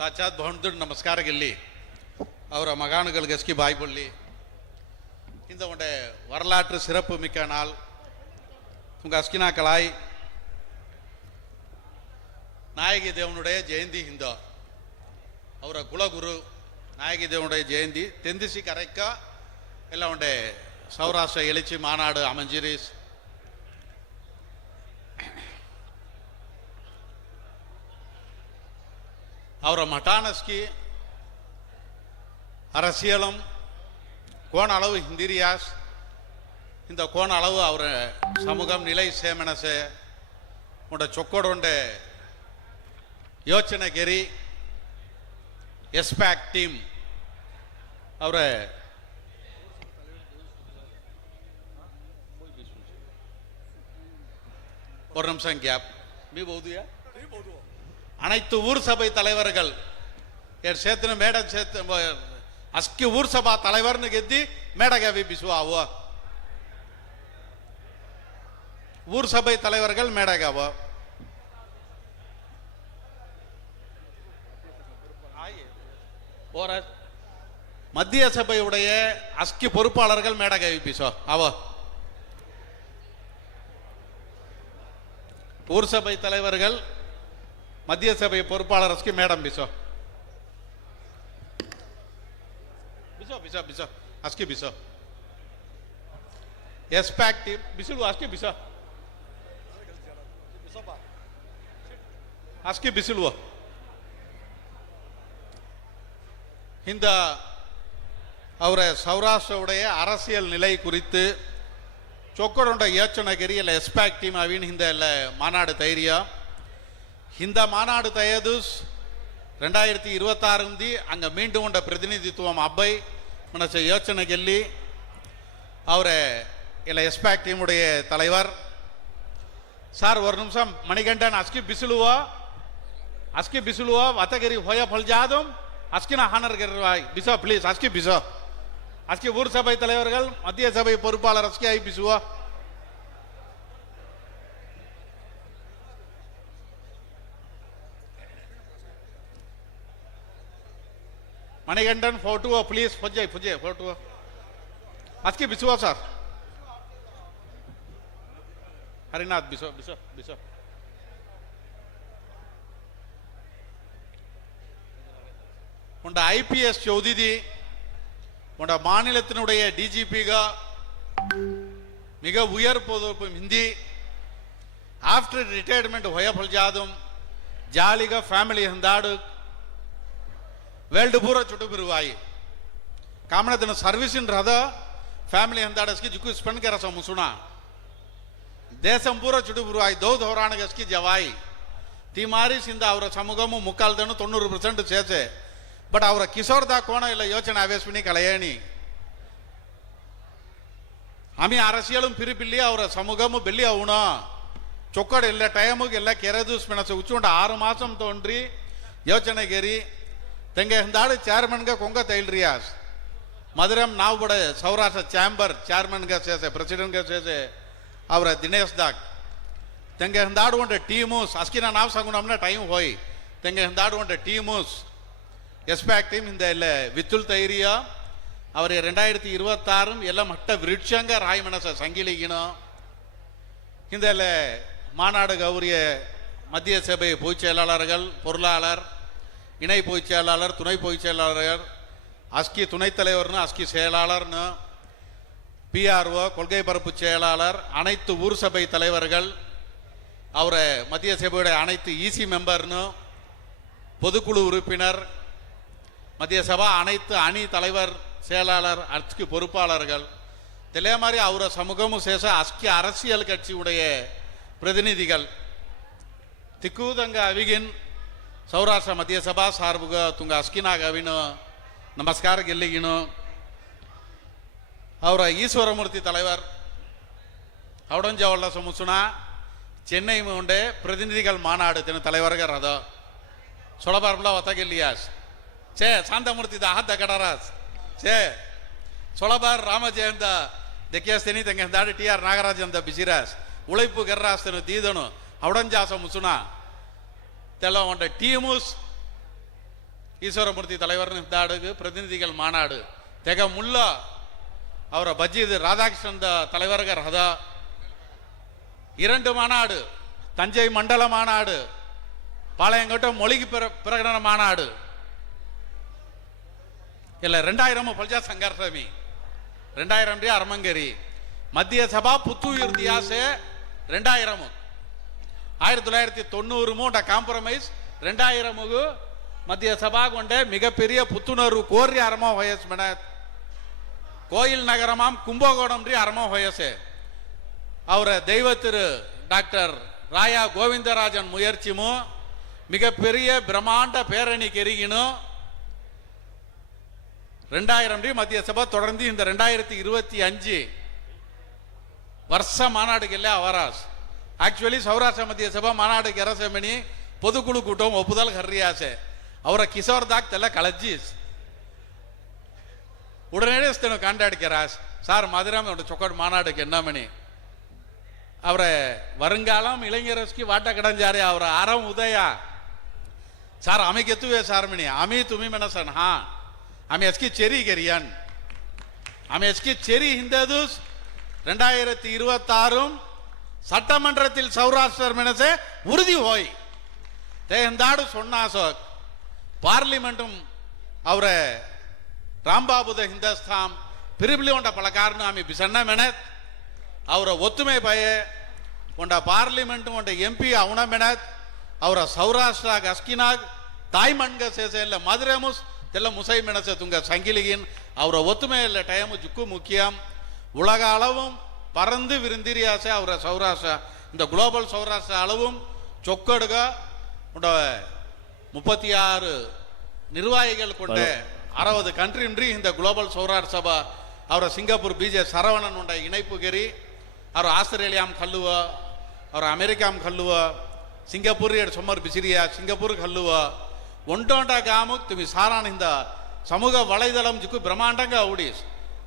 ಸಾಕ್ಷಾತ್ ಭವನದ ನಮಸ್ಕಾರ ಗೆಲ್ಲಿ அவரை மகானுகள் கஸ்கி பாய்பள்ளி இந்த உடைய வரலாற்று சிறப்பு மிக்க நாள் உங்கள் அஸ்கினா கலாய் நாயகி தேவனுடைய ஜெயந்தி இந்தோ அவரை குலகுரு நாயகி தேவனுடைய ஜெயந்தி தெந்திசி கரைக்கா எல்லாம் உடைய சௌராஷ்டிர எழுச்சி மாநாடு அமைஞ்சிரிஸ் அவரை மட்டானஸ்கி அரசியலும் கோண அளவு ஹிந்திரியாஸ் இந்த கோண அளவு அவர் சமூகம் நிலை சேமனசே உண்ட சொக்கோட யோச்சனை கெரி எஸ்பேக் டீம் அவரை ஒரு நிமிஷம் கேப் மீ போதுயா அனைத்து ஊர் சபை தலைவர்கள் என் சேத்துன மேட சேத்து அஸ்கி ஊர் சபா தலைவர்னு ಗೆದ್ದಿ ಮೇಡಗೆ ಬಿಸುವಾವು ஊர் சபை தலைவர்கள் மேடகாவோ ஓர மத்திய சபையுடைய அஸ்கி பொறுப்பாளர்கள் மேடகை பிசோ அவோ ஊர் சபை தலைவர்கள் மத்திய சபை பொறுப்பாளர் எஸ்கி மேடம் பிசோ. பிசோ பிசோ பிசோ. அஸ்கி பிசோ. ಎಸ್ಪೆಕ್ಟಿವ್ ಬಿಸಿಲು ಅಷ್ಟೇ ಬಿಸ ಅಷ್ಟೇ ಬಿಸಿಲು இந்த அவரை சௌராஷ்டிரவுடைய அரசியல் நிலை குறித்து சொக்கடொண்ட யோச்சனகிரி இல்லை எஸ்பாக் டீம் அவின் இந்த மாநாடு தைரியம். இந்த மாநாடு தயதுஸ் ரெண்டாயிரத்தி இருபத்தாறுந்தி அங்கே மீண்டும் మీండు பிரதிநிதித்துவம் ప్రతినిధిత్వం అబ్బాయి మన கெல்லி. அவர் இல்லை எஸ்பேக் டீமுடைய தலைவர். சார் ஒரு நிமிஷம் மணிகண்டன் அஸ்கி பிசுலுவோ? அஸ்கி பிசுலுவோ வத்தகிரி ஹொய பல்ஜாதும்? அஸ்கின ஹானர் கர்வாய் பிசோ ப்ளீஸ் அஸ்கி பிசோ. அஸ்கி ஊர் சபை தலைவர்கள் மத்திய சபை பொறுப்பாளர் அஸ்கி ஐ பிசுவோ மணிகண்டன் ஃபோட்டோ ப்ளீஸ் புஜை புஜை ஃபோட்டோ அஸ்கி பிசுவா சார் ஹரிநாத் பிசோ பிசோ பிசோ உண்ட ஐபிஎஸ் சௌதிதி உண்ட மாநிலத்தினுடைய டிஜிபிகா மிக உயர் பொதுப்பும் ஹிந்தி ஆஃப்டர் ரிட்டையர்மெண்ட் ஹொய பல்ஜாதும் ஜாலிகா ஃபேமிலி ஹந்தாடு ವೇಲ್ಡ್ ಪೂರ ಚುಟು ಬಿರುವಾಯಿ ಕಾಮಣದನ ಸರ್ವಿಸಿನ್ ರದ ಫ್ಯಾಮಿಲಿ ಹಂದಾಡಸ್ಕಿ ಜುಕು ಸ್ಪೆಂಡ್ ಕೆರಸ ಮುಸುಣ ದೇಶಂ ಪೂರ ಚುಟು ಬಿರುವಾಯಿ ದೌದ್ ಹೊರಾಣಗಸ್ಕಿ ಜವಾಯಿ ತೀಮಾರಿ ಸಿಂದ ಅವರ ಸಮೂಗಮು ಮುಕ್ಕಾಲ್ದನು ತೊಣ್ಣೂರು ಪರ್ಸೆಂಟ್ ಸೇಸೆ ಬಟ್ ಅವರ ಕಿಶೋರ್ದ ಕೋಣ ಇಲ್ಲ ಯೋಚನೆ ಆವೇಶಿನಿ ಕಳೆಯಣಿ ಆಮಿ அரசியலும் பிரிப்பில்லி அவர சமூகமும் பெல்லி ஆகணும் ಚೊಕ್ಕಡ ಎಲ್ಲ ಟೈಮಿಗೆ ಎಲ್ಲ ಕೆರೆದು ಮೆಣಸು ಉಚ್ಚುಂಡ ಆರು ಮಾಸಂ ತಗೊಂಡ್ರಿ ಯೋಚನೆ ಗೆರಿ ತೆಂಗೆ ಹಿಂದಾಡು ಚೇರ್ಮನ್ಗೆ ಕೊಂಗ ತೈಲ್ರಿಯಾಸ್ ಮಧುರಂ ನಾವು ಬಡ ಸೌರಾಷ್ಟ್ರ ಚಾಂಬರ್ ಚೇರ್ಮನ್ಗೆ ಸೇಸೆ ಪ್ರೆಸಿಡೆಂಟ್ಗೆ ಸೇಸೆ ಅವರ ದಿನೇಶ್ ದಾಗ್ ತೆಂಗೆ ಹಿಂದಾಡುವಂಟ ಟೀಮೂಸ್ ಅಸ್ಕಿನ ನಾವು ಸಂಗುಣಮ್ನ ಟೈಮ್ ಹೋಯ್ ತೆಂಗೆ ಹಿಂದಾಡುವಂಟ ಟೀಮೂಸ್ எஸ்பேக் டீம் இந்த இல்லை வித்துல் தைரியா அவர் ரெண்டாயிரத்தி இருபத்தாறும் எல்லாம் மட்ட விருட்சங்க ராய் மனச சங்கிலிக்கணும் இந்த இல்லை மாநாடு கௌரிய மத்திய சபை பொதுச் செயலாளர்கள் பொருளாளர் இணை பொதுச் செயலாளர் துணை பொதுச் செயலாளர் அஸ்கி துணைத் தலைவர்னு அஸ்கி செயலாளர்னு பிஆர்ஓ கொள்கை பரப்பு செயலாளர் அனைத்து ஊர் சபை தலைவர்கள் அவரை மத்திய சபையுடைய அனைத்து இசி மெம்பர்னு பொதுக்குழு உறுப்பினர் மத்திய சபா அனைத்து அணி தலைவர் செயலாளர் அஸ்கி பொறுப்பாளர்கள் இதே மாதிரி அவரை சமூகமும் சேச அஸ்கி அரசியல் கட்சியுடைய பிரதிநிதிகள் திக்கூதங்க அவிகின் சௌராஷ்டிர மத்திய சபா சார்புக துங்க அஸ்கினாக அவினு நமஸ்கார ಗೆಲ್ಲಿಗಿನು ಅವರ ಈಶ್ವರಮೂರ್ತಿ தலைவர் ಅವಡಂಜಾವಳ್ಳ ಸೊಮುಸುಣ ಚೆನ್ನೈ ಉಂಡೆ ಪ್ರತಿನಿಧಿಗಳ ಮಾನಾಡು ತಿನ್ನ தலைவர்கள் ಅದ ಸೊಳಬಾರ್ಬಲ ಒತ್ತಗೆಲ್ಲಿಯಾಸ್ ಛೇ ಶಾಂತಮೂರ್ತಿ ಹದ್ದ ಕಡರಾಸ್ ಛೇ ಸೊಳಬಾರ್ ರಾಮಜಯಂತ ದೆಕ್ಕಿಯಸ್ತೇನಿ ತಂಗೆ ದಾಡಿ ಟಿ ಆರ್ ನಾಗರಾಜ್ ಅಂತ ಬಿಸಿರಾಸ್ ಉಳೈಪು ಗೆರ್ರಾಸ್ತನು ತೀದನು ಅವಡಂಜಾಸ ಮುಸುನ ತೆಲ್ಲ ಒಂಡ ಟೀಮುಸ್ ஈஸ்வரமூர்த்தி தலைவர் இந்தாடுக்கு பிரதிநிதிகள் மாநாடு தெக முல்ல ಅವರ ಬಜ್ಜಿದು ರಾಧಾಕೃಷ್ಣನ್ தலைவர்கள் ரதா இரண்டு மாநாடு தஞ்சை மண்டல மாநாடு பாளையங்கோட்டை மொழிக்கு பிர- பிரகடன மாநாடு இல்ல ரெண்டாயிரம் பல்ஜா சங்கர்ஷமி ரெண்டாயிரம் அரமங்கரி மத்திய சபா புத்துயிர் தியாசே ரெண்டாயிரம் ஆயிரத்தி தொள்ளாயிரத்தி தொண்ணூறு மூண்ட காம்ப்ரமைஸ் ரெண்டாயிரம் மத்திய சபா கொண்ட மிகப்பெரிய புத்துணர்வு கோரி அரமோ வயசு மென கோயில் நகரமாம் கும்பகோணம் அரமோ வயசு ಅವರ ದೈವ திரு டாக்டர் ராயா கோவிந்தராஜன் முயற்சியும் மிகப்பெரிய பிரம்மாண்ட பேரணி கெருகினும் ரெண்டாயிரம் மத்திய சபை தொடர்ந்து இந்த ரெண்டாயிரத்தி இருபத்தி அஞ்சு வருஷ மாநாடுகள்ல அவராஸ் ஆக்சுவலி சௌராஷ்டிர மத்திய ಸಭಾ மாநாடு ಕೆರಸಮಣಿ பொதுக்குழு கூட்டம் ஒப்புதல் హర్రియాసే அவரை கிஷோர் దాక్ తెల్ల కళజ్జీస్ உடனேஸ்தன காண்டாடுக்கு ராஸ் சார் மதுராம் சொக்கோட் மாநாடுக்கு என்னமணி அவரை வருங்காலம் இளைஞரஸ்க்கு வாட்ட கிடஞ்சாரு அவர் அறம் உதயா சார் அமை கெத்துவே சார்மணி அமி துமி மனசன் ஹா அமை எஸ்கி செரி கெரியன் அமை எஸ்கி செரி ஹிந்ததுஸ் ரெண்டாயிரத்தி இருபத்தாறும் சட்டமன்றத்தில் சௌராஷ்டிரர் மெனசே உறுதி ஹோய் தேந்தாடு சொன்னா சோக் பார்லிமெண்ட்டும் ಅವರೇ ರಾಂಬಾಬುದ ಹಿಂದಸ್ಥಾಂ ಪಿರಿಬ್ಲಿ ಉಂಡ ಪಳಕಾರನು ಆಮಿ ಬಿಸಣ್ಣ ಮೆಣತ್ ಅವರ ಒತ್ತುಮೆ ಬಯೆ ಉಂಡ ಪಾರ್ಲಿಮೆಂಟ್ ಉಂಡ ಎಂ ಪಿ ಅವಣ ಮೆಣತ್ ಅವರ ಸೌರಾಷ್ಟ್ರಾಗ್ ಅಸ್ಕಿನಾಗ್ ತಾಯಿ ಮಣ್ಗ ಸೇಸೆ ಎಲ್ಲ ಮದುರೆ ಮುಸ್ தெல்ல முசை மெனச துங்க சங்கிலிகின் அவரை ஒத்துமை இல்லை டைம் ஜுக்கு முக்கியம் உலக அளவும் பறந்து விருந்திரியாசே அவரை சௌராஷ்டிரா இந்த குளோபல் சௌராஷ்டிரா அளவும் சொக்கடுக உண்ட முப்பத்தி ஆறு நிர்வாகிகள் கொண்ட அறுபது கண்ட்ரி இந்த குளோபல் சௌரார் சபா ಅವರ ಸಿಂಗಾಪುರ್ ಬಿಜೆ ಸರವಣನ್ ಉಂಡ ಇಣೈಪು ಗೆರಿ ಅವರು ಆಸ್ಟ್ರೇಲಿಯಾಮ್ ಕಲ್ಲುವ ಅವರು ಅಮೆರಿಕಾಮ್ ಕಲ್ಲುವ ಸಿಂಗಾಪುರ್ ಎರಡು ಸುಮಾರು ಬಿಸಿರಿಯ ಸಿಂಗಾಪುರ್ ಕಲ್ಲುವ ஒண்டோண்ட காமுக் துமி சாரானிந்த சமூக வலைதளம் ஜுக்கு பிரம்மாண்டங்க ஊடிஸ்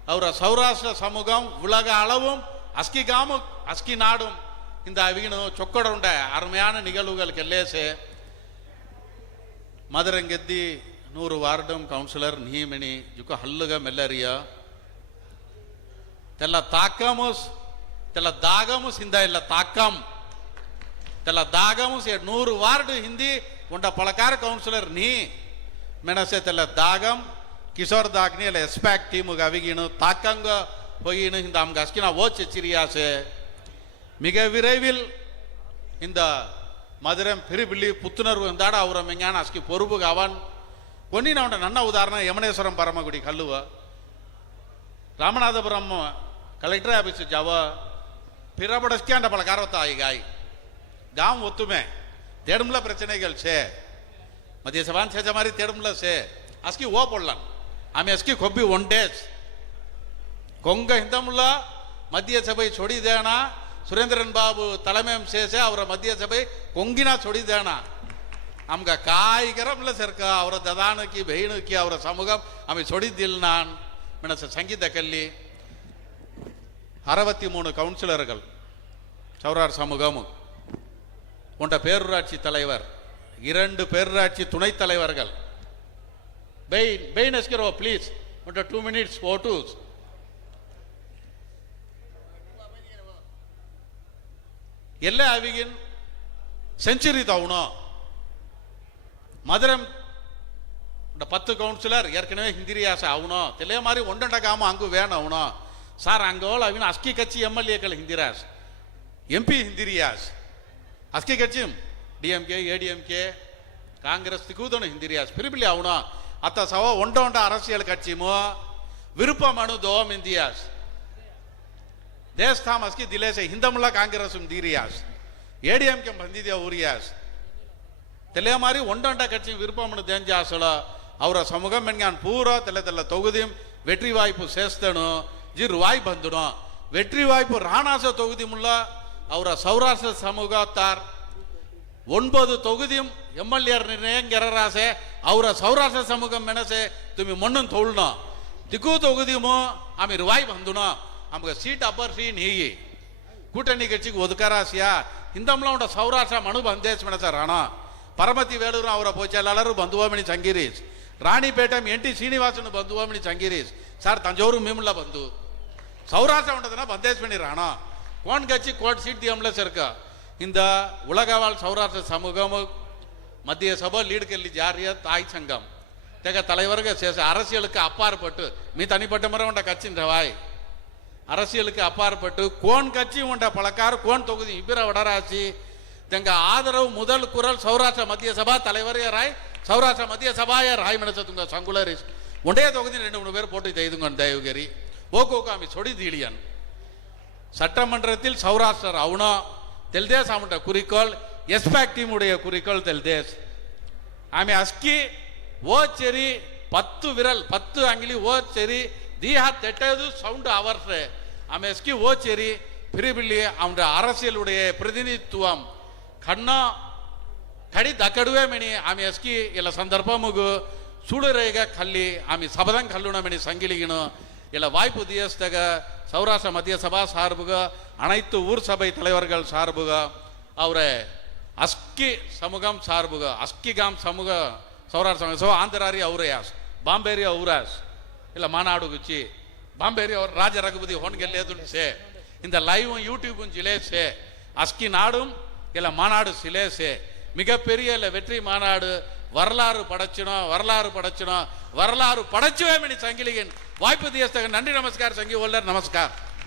அவர சௌராஷ்டிர சமூகம் உலக அளவும் ಅಸ್ಕಿ ಗಾಮ ಅಸ್ಕಿ ನಾಡು ಇಂದ ಅವೀನು ಚೊಕ್ಕಡುಂಡ ಅರುಮೆಯಾನ ನಿಗಳುಗಳು ಕೆಲ್ಲೇಸೆ ಮದರಂಗೆದ್ದಿ ನೂರು ವಾರ್ಡಮ್ ಕೌನ್ಸಿಲರ್ ನಿಯಮಿಣಿ ಜುಕ ಹಲ್ಲುಗ ಮೆಲ್ಲರಿಯ తెల్ల తాకముస్ తెల్ల దాగముస్ హింద ఇల్ల తాకం తెల్ల దాగముస్ నూరు వార్డు హిందీ ఉండ పలకార కౌన్సిలర్ నీ మెనసే తెల్ల దాగం కిషోర్ దాగ్ని ఇలా ఎస్పాక్ టీముగా అవిగిను తాకంగా ತಾಕಂಗ ಹೋಗಿನು ಹಿಂದ ಅಮ್ಗ ಅಸ್ಕಿನ ಓಚ್ ಚಿರಿಯಾಸೆ மிக விரைவில் இந்த மதுரம் பிரிபிள்ளி புத்துணர்வு இருந்தாட அவரை மெஞ்ஞான அஸ்கி பொறுப்பு அவன் பொன்னின் அவன நன்ன உதாரணம் யமனேஸ்வரம் பரமகுடி கல்லுவ ರಾಮನಾಥಪುರಂ ಕಲೆಕ್ಟರ್ ಆಫೀಸ್ ಜಾವ பிறபடஸ்கே அந்த பல காரவத்தாய் காய் காம் ஒத்துமே தேடும்ல பிரச்சனைகள் சே மத்திய சபான் சேச்ச மாதிரி தேடும்ல சே அஸ்கி ஓ போடலாம் ஆமே அஸ்கி கொப்பி ஒன் டேஸ் ಕೊಂಗ ಹಿಂದಮುಲ್ಲ ಮಧ್ಯ ಸಭೆ ಚೊಡಿದೇಣ ಸುರೇಂದ್ರನ್ ಬಾಬು தலைமை சேச ಅವರ ಮಧ್ಯ ಸಭೆ ಕೊಂಗಿನ ಚೊಡಿದೇಣ ನಮ್ಗೆ ಕಾಯಿಗರಮ್ಲ ಸರ್ಕ ಅವರ ದದಾನಕಿ ಬೇಣಕಿ ಅವರ ಸಮೂಹ ಆమె ಚೊಡಿದ್ದಿಲ್ಲ ನಾನು ಮಿಣಸ ಸಂಗೀತ ಕಲ್ಲಿ அறுபத்தி மூணு கவுன்சிலர்கள் சௌரார் சமூகம் போன்ற பேரூராட்சி தலைவர் இரண்டு பேரூராட்சி துணைத் தலைவர்கள் பெயின் பெயின் எஸ்கிரோ ப்ளீஸ் டூ மினிட்ஸ் ஓ டூஸ் எல்லாம் அவிகின் செஞ்சுரி தவணும் மதுரம் இந்த பத்து கவுன்சிலர் ஏற்கனவே ஹிந்திரியாசை ஆகணும் தெரிய மாதிரி ஒன்றண்டகாம அங்கு வேணும் ஆகணும் சார் அங்கோல் அவன் அஸ்கி கட்சி எம்எல்ஏக்கள் ஹிந்திராஸ் எம்பி ஹிந்திரியாஸ் அஸ்கி கட்சியும் டிஎம்கே ஏடிஎம்கே காங்கிரஸ் திகுதனும் ஹிந்திரியாஸ் பிரிபிலி ஆகணும் அத்த சவ ஒண்ட ஒண்ட அரசியல் கட்சியுமோ விருப்பமனு தோம் இந்தியாஸ் देश था मस्की दिले से ಹಿಂದಮುಲ್ಲ ಕಾಂಗ್ರೆಸ್ ದೀರಿಯಾಸ್ ಎಡಿಎಂಕೆ ಬಂದಿದೆಯಾ ಊರಿಯಾಸ್ ತಲೆ ಮಾರಿ ಒಂಡೊಂಟ ಕಟ್ಸಿ ವಿರುಪಮಣ ದೇಂಜಾಸಳ ಅವರ ಸಮುಗ ಮೆಣ್ಗಾನ್ ಪೂರ ತಲೆ ತಲೆ ತೊಗುದಿಂ வெற்றி வாய்ப்பு சேஸ்தனு ஜிர் வாய் பந்துடும் வெற்றி வாய்ப்பு ராணாச தொகுதி முள்ள அவர சௌராஷ்டிர சமூகத்தார் ஒன்பது தொகுதியும் எம்எல்ஏர் நிர்ணயங்கிறராசே அவர சௌராஷ்டிர சமூகம் மெனசே துமி மண்ணும் தோழணும் திக்கு தொகுதியுமோ ஆமீர் வாய் வந்துடும் நமக்கு சீட் அபர்சின்னு நீயி. கூட்டணி கட்சிக்கு ఒదుకరాసియా மனு సౌరాష్ట్ర சார் బందేశ్వనత பரமதி పరమతి அவரை అవర పోచేలాలరు బంధువామిని సంగీరీష్ రాణిపేటం ఎంటి శ్రీనివాసును బంధువామిని సంగీరీష్ சார் తంజోరు మేముల பந்து. சௌராஷ்டிரா உண்டதுன்னா பந்தேஸ்வனி ராணா. கோன் கட்சி கோட் சீட் தியம்ல சேர்க்க. இந்த உலகவாழ் சௌராஷ்டிர சமூகம் மத்திய சபை லீடு லீடுகல்லி ஜாரிய தாய் சங்கம். தேக தலைவர்கள் அரசியலுக்கு அப்பாற்பட்டு மீ தனிப்பட்ட முறை உண்ட கட்சின்றவாய். அரசியலுக்கு அப்பாற்பட்டு கோன் கட்சி உண்ட பலக்கார் கோன் தொகுதி இபிர வடராசி. தெங்க ஆதரவு முதல் குரல் சௌராஷ்டிர மத்திய சபா தலைவரே ராய். சௌராஷ்டிர மத்திய சபாய ராய் மனசத்துங்க சங்குலரிஸ். ஒன்றே தொகுதி ரெண்டு மூணு பேர் போட்டு செய்துங்க தேவகிரி ஓகோகாமி சொடி தீலியன் சட்டமன்றத்தில் சௌராஷ்டிரர் அவனோ தெல்தேஸ் அவன்ட குறிக்கோள் எஸ்பேக் டீமுடைய குறிக்கோள் தெல்தேஸ். ஆமே அஸ்கி ஓ சரி பத்து விரல் பத்து அங்கிலி ஓச்செரி தீஹா தெட்டது சவுண்டு அவர்ஸ் ஆம் எஸ்கி ஓச்சேரி பிரிபிள்ளி அவனுடைய அரசியலுடைய பிரதிநிதித்துவம். கண்ணா கடி தக்கடுவே ಮೆಣಿ ಆಮಿ எஸ்கி இல்லை ಸಂದರ್ಭ ಮುಗು ಸುಳುರೇಗ ಕಲ್ಲಿ ಆಮಿ ಸಬದಂಗ್ ಕಲ್ಲುಣ ಮೆಣಿ ಸಂಗಿಲಿಗಿಣು ಇಲ್ಲ ವಾಯ್ಪು ದಿಯಸ್ದಾಗ சௌராஷ்டிர மத்திய சபா சார்புக அனைத்து ஊர் சபை தலைவர்கள் சார்புக அவர அஸ்கி சமூகம் சார்புக அஸ்கிகாம் சமூக சௌராஷ்டிர சோ ஆந்திராரி ಔರಾಸ್ பாம்பேரி அவுராஸ். ಇಲ್ಲ ಮಾನಾಡು ಗುಚ್ಚಿ ಬಾಂಬೇರಿ ಅವ್ರ ರಾಜ ರಘುಪತಿ ಹೊಣ್ಗೆಲ್ಲೇದು ಸೇ இந்த லைவும் யூடியூப்பும் சிலேசே அஸ்கி நாடும் இல்ல மாநாடு சிலேசே மிகப்பெரிய இல்ல வெற்றி மாநாடு வரலாறு படைச்சினோம் வரலாறு படைச்சினோம் வரலாறு படைச்சுவே மணி சங்கிலிகன் வாய்ப்பு தியஸ்தகன் நன்றி நமஸ்கார் சங்கி ஓல்லர் நமஸ்கார்